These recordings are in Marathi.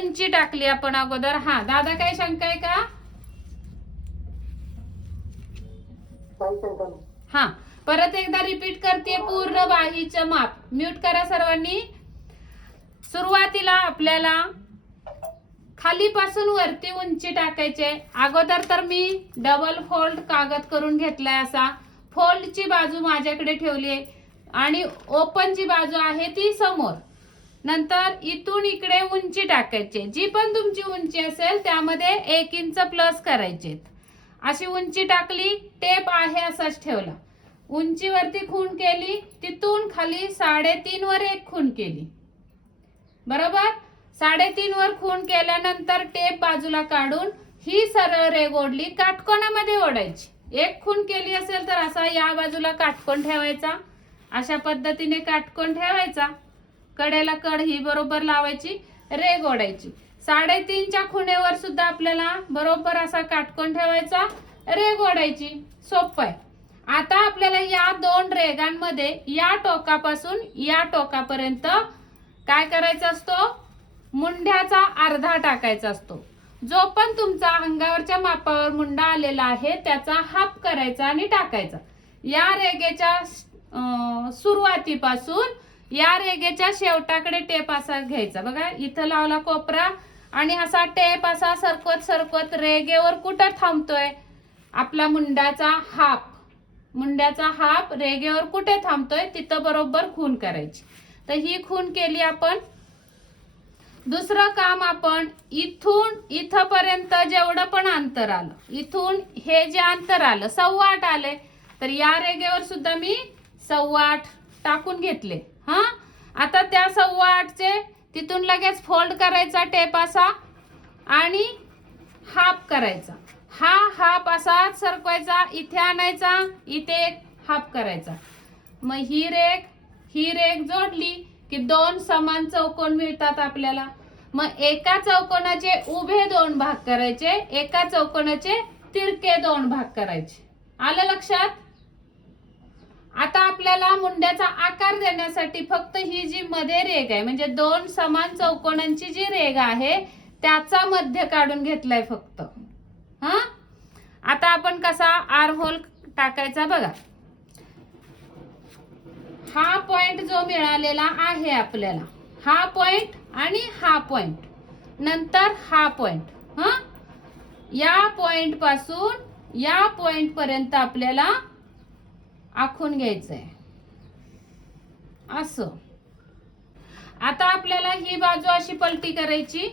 उंची टाकली आपण अगोदर. हा दादा काय शंका आहे का? हा परत एकदा रिपीट करते. पूर्ण बाहीचं माप. म्यूट करा सर्वांनी. सुरुवातीला आपल्याला खालीपासून वरती उंची टाकायचे. अगोदर तर मी डबल फोल्ड कागद करून घेतलाय. असा फोल्डची बाजू माझ्याकडे ठेवली आहे आणि ओपनची बाजू आहे ती समोर. नंतर इथून इकडे उंची टाकायची. जी पण तुमची उंची असेल त्यामध्ये 1 इंच प्लस करायचे. अशी उंची टाकली. टेप आहे असाच ठेवला. उंचीवरती खूण केली. तिथून खाली 3.5 वर एक खूण केली. बरोबर. 3.5 वर खूण केल्यानंतर टेप बाजूला काढून ही सरळ रेघ ओढली. काटकोनामध्ये ओढायची. एक खूण केली असेल तर असा या बाजूला काटकोन ठेवायचा. अशा पद्धतीने काटकोन ठेवायचा. कडेला कड ही बरोबर लावायची. रेघ ओढायची. 3.5च्या खुणेवर सुद्धा आपल्याला बरोबर असा काटकोन ठेवायचा. रेघ ओढायची. सोपं आहे. आता आपल्याला या 2 रेघांमध्ये या टोकापासून या टोकापर्यंत काय करायचा असतो? मुंड्याचा अर्धा टाकायचा असतो. जो पण तुमचा अंगावरच्या मापावर मुंडा आलेला आहे त्याचा हाफ करायचा आणि टाकायचा. या रेघेच्या सुरुवातीपासून या रेघेच्या शेवटाकडे टेप असा घ्यायचा. बघा इथं लावला कोपरा आणि असा टेप असा सरकवत सरकवत रेघेवर कुठं थांबतोय? आपला मुंड्याचा हाफ. मुंड्याचा हाफ रेघेवर कुठे थांबतोय तिथं बरोबर खूण करायची. तर ही खूण केली आपण. दुसरं काम आपण इथून इथपर्यंत जेवढं पण अंतर आलं, इथून हे जे अंतर आलं 8.25 आले, तर या रेघेवर सुद्धा मी 8.25 टाकून घेतले. हा आता त्या 8.25चे तिथून लगेच फोल्ड करायचा टेप असा आणि हाफ करायचा. हा हाफ असा सरकवायचा. इथे आणायचा. इथे एक हाफ करायचा. मग ही रेघ जोडली की 2 समान चौकोन मिळतात आपल्याला. मग एका चौकोनाचे उभे 2 भाग करायचे. एका चौकोनाचे तिरके 2 भाग करायचे. आलं लक्षात? आता आपल्याला मुंड्याचा आकार देण्यासाठी फक्त ही जी मध्ये रेघ आहे म्हणजे 2 समान चौकोनांची जी रेघ आहे त्याचा मध्य काढून घेतलाय फक्त. हा आता आपण कसा आर्म होल टाकायचा बघा. हा पॉइंट जो मिळालेला आहे आपल्याला, हा पॉइंट आणि हा पॉइंट, नंतर हा पॉइंट. हा या पॉइंट पासून या पॉइंट पर्यंत आपल्याला आखून घ्यायचंय असं. आता आपल्याला ही बाजू अशी पलटी करायची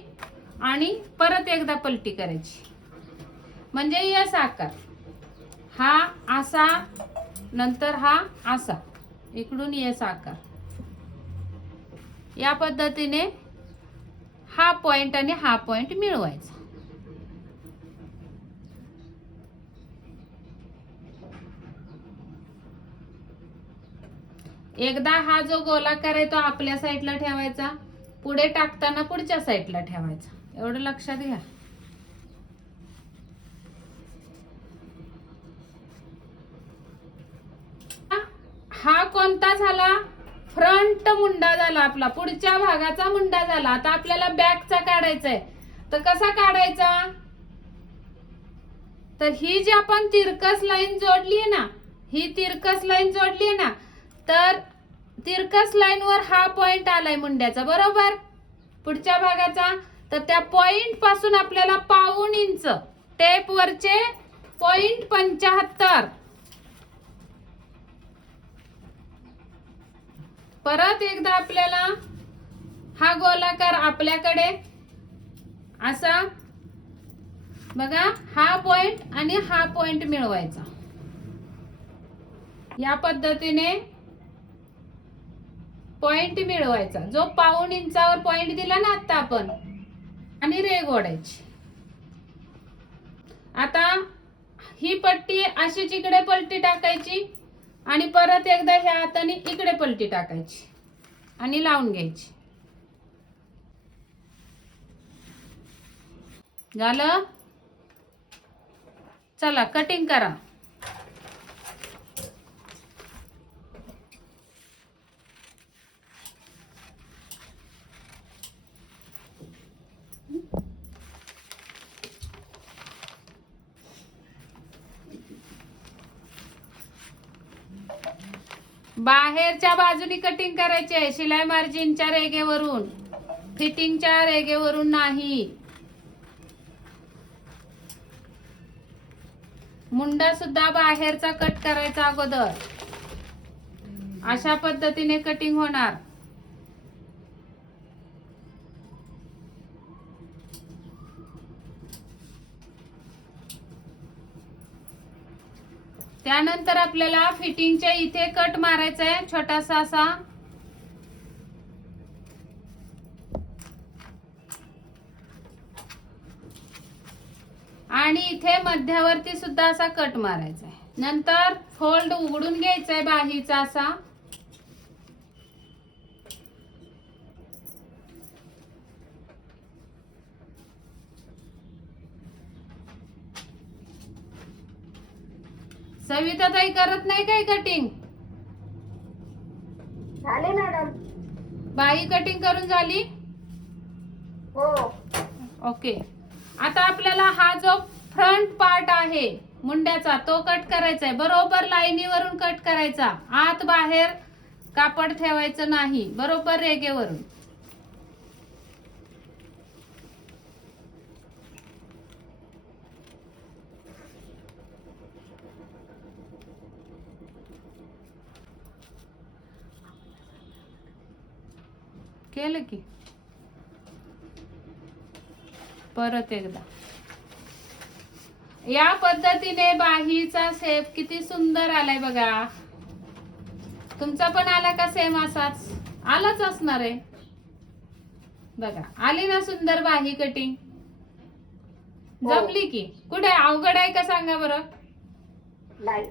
आणि परत एकदा पलटी करायची म्हणजे यस आकार. हा असा, नंतर हा असा, इकडून यस आकार. या पद्धतीने हा पॉइंट आणि हा पॉइंट मिळवायचा. एकदा हा जो गोलाकार आहे तो आपल्या साईडला ठेवायचा. पुढे टाकताना पुढच्या साईडला ठेवायचा. एवढं लक्षात घ्या. हा कोणता झाला? फ्रंट मुंडा झाला आपला. पुढच्या भागाचा मुंडा झाला. आता आपल्याला बॅकचा काढायचा आहे. तर कसा काढायचा? तर ही जी आपण तिरकस लाईन जोडली आहे ना, ही तिरकस लाईन जोडली आहे ना, तर तिरकस लाईन वर हा पॉइंट आलाय मुंड्याचा बरोबर पुढच्या भागाचा. तर त्या पॉइंट पासून आपल्याला 1.25 इंच टेप वरचे 0.75 परत एकदा आपल्याला हा गोलाकार आपल्याकडे असा बघा, हा पॉइंट आणि हा पॉइंट मिळवायचा. या पद्धतीने पॉइंट मिळवायचा. जो 1.25 इंचावर पॉइंट दिला ना आता आपण, आणि रेघ ओढायची. आता ही पट्टी अशीच इकडे पलटी टाकायची आणि परत एकदा ह्या हाताने इकडे पलटी टाकायची आणि लावून घ्यायची. झालं? चला कटिंग करा. बाहेरच्या बाजूनी कटिंग करायची आहे, शिलाई मार्जिनच्या रेगेवरून, फिटिंगच्या रेगेवरून नाही. मुंडा सुद्धा बाहेरचा कट करायचा अगोदर. अशा पद्धतीने कटिंग होणार. त्यानंतर आपल्याला फिटिंगच्या इथे कट मारायचा आहे छोटासा असा. आणि इथे मध्यावरती सुद्धा असा कट मारायचा आहे. नंतर फोल्ड उघडून घ्यायचा आहे बाहीचा असा. सविता ताई करत नाही काय कटिंग? झाले मॅडम. बाही कटिंग करून झाली? हो. ओके. आता आपल्याला हा जो फ्रंट पार्ट आहे मुंड्याचा तो कट करायचा आहे. बरोबर लाईनीवरून कट करायचा, आत बाहेर कापड ठेवायचं नाही, बरोबर रेगेवरून. केलं की परत एकदा. या पद्धतीने बाहीचा शेप किती सुंदर आलाय बघा. तुमचा पण आला का सेम असाच? आलाच असणार आहे बघा. आली ना सुंदर बाही कटिंग? जमली की? कुठे अवघड आहे का सांगा बरं? नाही.